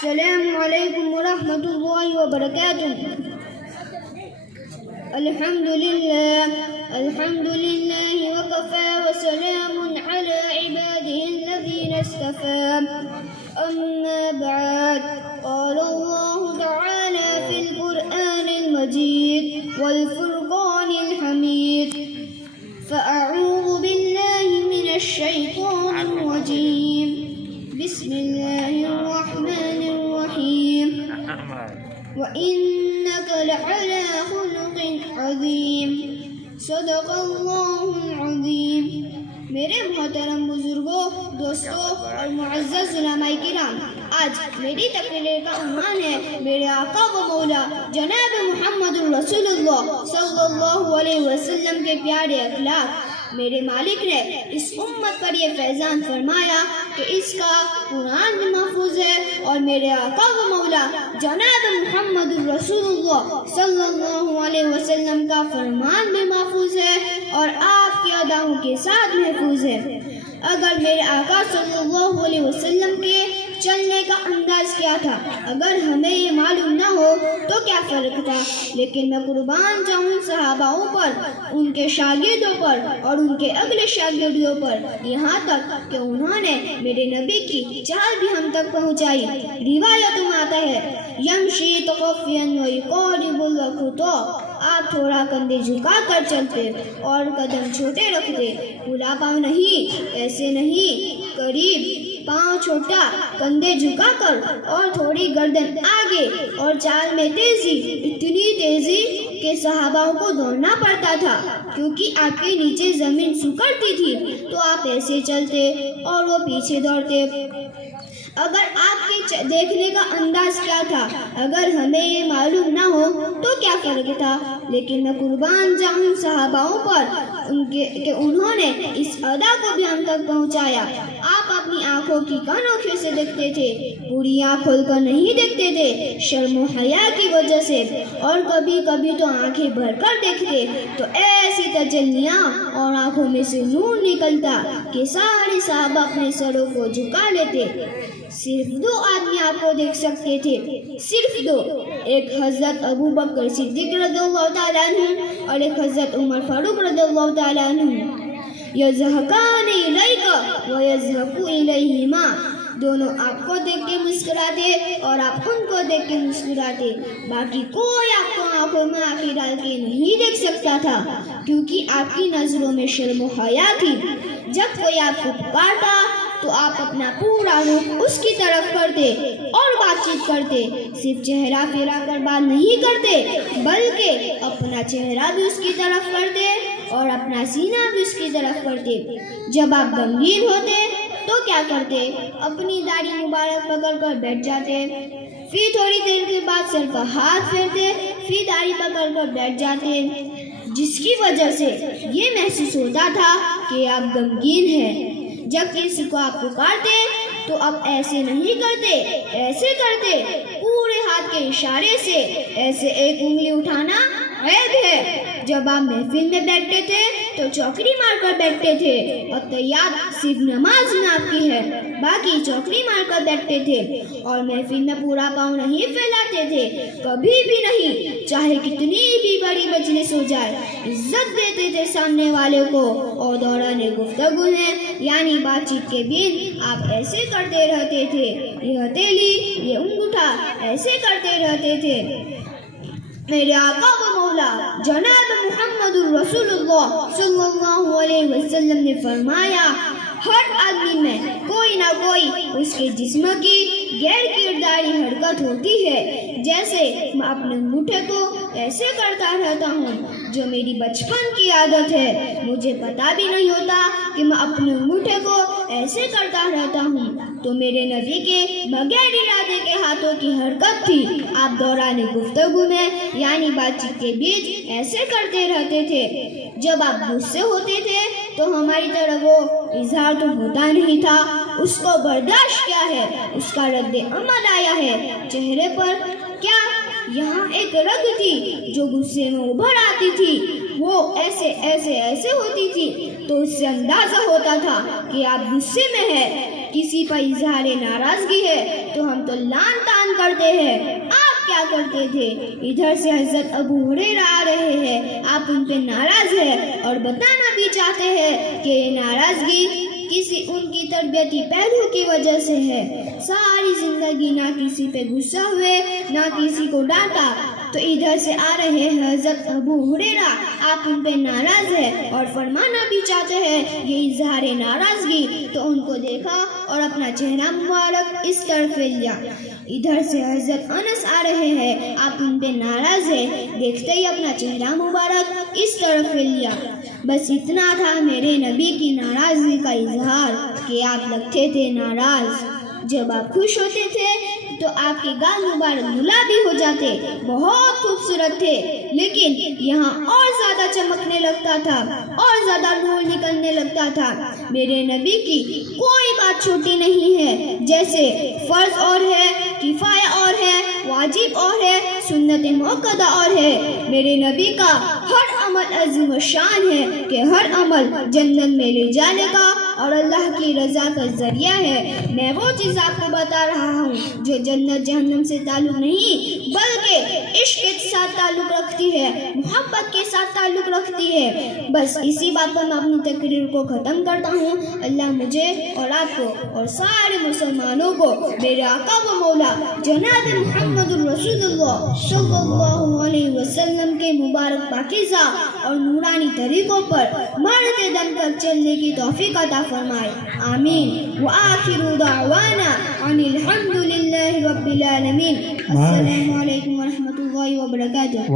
السلام علیکم ورحمۃ اللہ وبرکاتہ۔ الحمد للہ وکفى وسلام على عباده الذين اصطفى أما بعد، قال الله تعالى في القرآن المجيد والفرقان الحميد، فأعوذ بالله من الشيطان الرجيم، بسم الله الرحمن الرحيم، وإنك لعلى خلق عظيم، صدق اللہ العظیم۔ میرے محترم بزرگوں، دوستوں اور معزز علماء کرام، آج میری تقریر کا عنوان ہے میرے آقا و مولا جناب محمد رسول اللہ صلی اللہ علیہ وسلم کے پیارے اخلاق۔ میرے مالک نے اس امت پر یہ فیضان فرمایا کہ اس کا قرآن بھی محفوظ ہے اور میرے آقا و مولا جناب محمد رسول اللہ صلی اللہ علیہ وسلم کا فرمان بھی محفوظ ہے اور آپ کی اداؤں کے ساتھ محفوظ ہے۔ اگر میرے آقا صلی اللہ علیہ وسلم کے چلنے کا انداز کیا تھا، اگر ہمیں یہ معلوم نہ ہو تو کیا فرق تھا، لیکن میں قربان جاؤں صحاباؤں پر، ان کے شاگردوں پر اور ان کے اگلے شاگردوں پر، یہاں تک کہ انہوں نے میرے نبی کی چال بھی ہم تک پہنچائی۔ روایتوں میں آتا ہے یمشی تخفیا ویقارب الخطا، آپ تھوڑا کندھے جھکا کر چلتے اور قدم چھوٹے رکھتے، کھلا پاؤں نہیں، ایسے نہیں، قریب پاؤں چھوٹا، کندھے جھکا کر اور تھوڑی گردن آگے، اور چال میں تیزی، اتنی تیزی کہ صحاباؤں کو دوڑنا پڑتا تھا کیونکہ آپ کے نیچے زمین سکڑتی تھی، تو آپ ایسے چلتے اور وہ پیچھے دوڑتے۔ اگر آپ کے دیکھنے کا انداز کیا تھا، اگر ہمیں یہ معلوم نہ ہو تو کیا فرق تھا، لیکن میں قربان جاؤں صحاباؤں پر کہ انہوں نے اس ادا کو بھی ہم تک پہنچایا۔ آپ اپنی آنکھوں کی کانوں سے دیکھتے تھے، پوری آنکھ کھول کر نہیں دیکھتے تھے شرم و حیا کی وجہ سے، اور کبھی کبھی تو آنکھیں بھر کر دیکھتے تو ایسی تجلیاں اور آنکھوں میں سے نور نکلتا کہ سارے صحابہ اپنے سروں کو جھکا لیتے۔ صرف دو آدمی آپ کو دیکھ سکتے تھے، صرف دو، ایک حضرت ابو بکر صدیق رضی اللہ تعالیٰ عنہ اور ایک حضرت عمر فاروق رضی اللہ تعالیٰ عنہ۔ یضحکان الیک ویضحک الیہما، دونوں آپ کو دیکھ کے مسکراتے اور آپ ان کو دیکھ کے مسکراتے، باقی کوئی آپ کو آنکھوں میں آنکھیں ڈال کے نہیں دیکھ سکتا تھا کیونکہ آپ کی نظروں میں شرم و حیا تھی۔ جب کوئی آپ کو پکارتا تو آپ اپنا پورا رخ اس کی طرف کرتے اور بات چیت کرتے، صرف چہرہ پھیرا کر بات نہیں کرتے بلکہ اپنا چہرہ بھی اس کی طرف کرتے اور اپنا سینہ بھی اس کی طرف کرتے۔ جب آپ غمگین ہوتے تو کیا کرتے، اپنی داڑھی مبارک پکڑ کر بیٹھ جاتے، پھر تھوڑی دیر کے بعد سر پر ہاتھ پھیرتے، پھر داڑھی پکڑ کر بیٹھ جاتے، جس کی وجہ سے یہ محسوس ہوتا تھا کہ آپ غمگین ہیں۔ جب کسی کو آپ پکارتے تو اب ایسے نہیں کرتے، ایسے کرتے، پورے ہاتھ کے اشارے سے ایسے ایک انگلی اٹھانا عیب ہے۔ جب آپ محفل میں بیٹھتے تھے تو چوکری مار کر بیٹھتے تھے، اور تیار صرف نماز میں آپ کی ہے، باقی چوکری مار کر بیٹھتے تھے، اور محفل میں پورا پاؤں نہیں پھیلاتے تھے، کبھی بھی نہیں، چاہے کتنی بھی بڑی مجلس ہو جائے، عزت دیتے تھے سامنے والے کو، اور دوران گفتگو میں یعنی بات چیت کے بیچ آپ ایسے کرتے رہتے تھے، یہ ہتھیلی، یہ انگوٹھا ایسے کرتے رہتے تھے۔ میرے آقا و مولا جناب محمد رسول اللہ صلی اللہ علیہ وسلم نے فرمایا، ہر آدمی میں کوئی نہ کوئی اس کے جسم کی غیر کرداری حرکت ہوتی ہے، جیسے میں اپنے انگوٹھے کو ایسے کرتا رہتا ہوں جو میری بچپن کی عادت ہے، مجھے پتا بھی نہیں ہوتا کہ میں اپنے انگوٹھے کو ایسے کرتا رہتا ہوں، تو میرے نبی کے بغیر ارادے کے ہاتھوں کی حرکت تھی۔ آپ دوران گفتگو میں یعنی بات چیت کے بیچ ایسے کرتے رہتے تھے۔ جب آپ غصے ہوتے تھے تو ہماری طرح وہ اظہار تو ہوتا نہیں تھا، اس کو برداشت کیا ہے، اس کا رد عمل آیا ہے چہرے پر، کیا یہاں ایک رگ تھی جو غصے میں ابھر آتی تھی، وہ ایسے ایسے ایسے ہوتی تھی تو اس سے اندازہ ہوتا تھا کہ آپ غصے میں ہیں، کسی پر اظہار ناراضگی ہے تو ہم تو لان تان کرتے ہیں، آپ کیا کرتے تھے؟ ادھر سے حضرت ابو ہریرہ آ رہے ہیں، آپ ان پہ ناراض ہیں اور بتانا بھی چاہتے ہیں کہ یہ ناراضگی کسی ان کی تربیتی پہلو کی وجہ سے ہے۔ ساری زندگی نہ کسی پہ غصہ ہوئے، نہ کسی کو ڈانٹا، تو ادھر سے آ رہے ہیں حضرت ابو ہریرہ، آپ ان پہ ناراض ہیں اور فرمانا بھی چاہتے ہیں یہ اظہار ناراضگی، تو ان کو دیکھا اور اپنا چہرہ مبارک اس طرف لیا۔ ادھر سے حضرت انس آ رہے ہیں، آپ ان پہ ناراض ہیں، دیکھتے ہی اپنا چہرہ مبارک اس طرف لیا۔ بس اتنا تھا میرے نبی کی ناراضگی کا اظہار کہ آپ لگتے تھے ناراض۔ جب آپ خوش ہوتے تھے تو آپ کے گال مبارک گلابی ہو جاتے، بہت خوبصورت تھے، لیکن یہاں اور زیادہ چمکنے لگتا تھا، اور زیادہ نور نکلنے لگتا تھا۔ میرے نبی کی کوئی بات چھوٹی نہیں ہے، جیسے فرض اور ہے، کفایہ اور ہے، واجب اور ہے، سنت موقدہ اور ہے۔ میرے نبی کا ہر عمل عظیم الشان ہے کہ ہر عمل جنت میں لے جانے کا اور اللہ کی رضا کا ذریعہ ہے۔ میں وہ چیز آپ کو بتا رہا ہوں جو جنت جہنم سے تعلق نہیں بلکہ عشق کے ساتھ تعلق رکھتی ہے، محبت کے ساتھ تعلق رکھتی ہے۔ بس اسی بات پر میں اپنی تقریر کو ختم کرتا ہوں۔ اللہ مجھے اور آپ کو اور سارے مسلمانوں کو میرے آقا و مولا جناب محمد الرسول اللہ صلی اللہ علیہ وسلم کے مبارک پاکیزہ اور نورانی طریقوں پر مرتے دم تک چلنے کی توفیق عطا فرمائے، آمین۔ وآخر دعوانا ان الحمد للہ رب العالمین۔ السلام علیکم ورحمۃ اللہ وبرکاتہ۔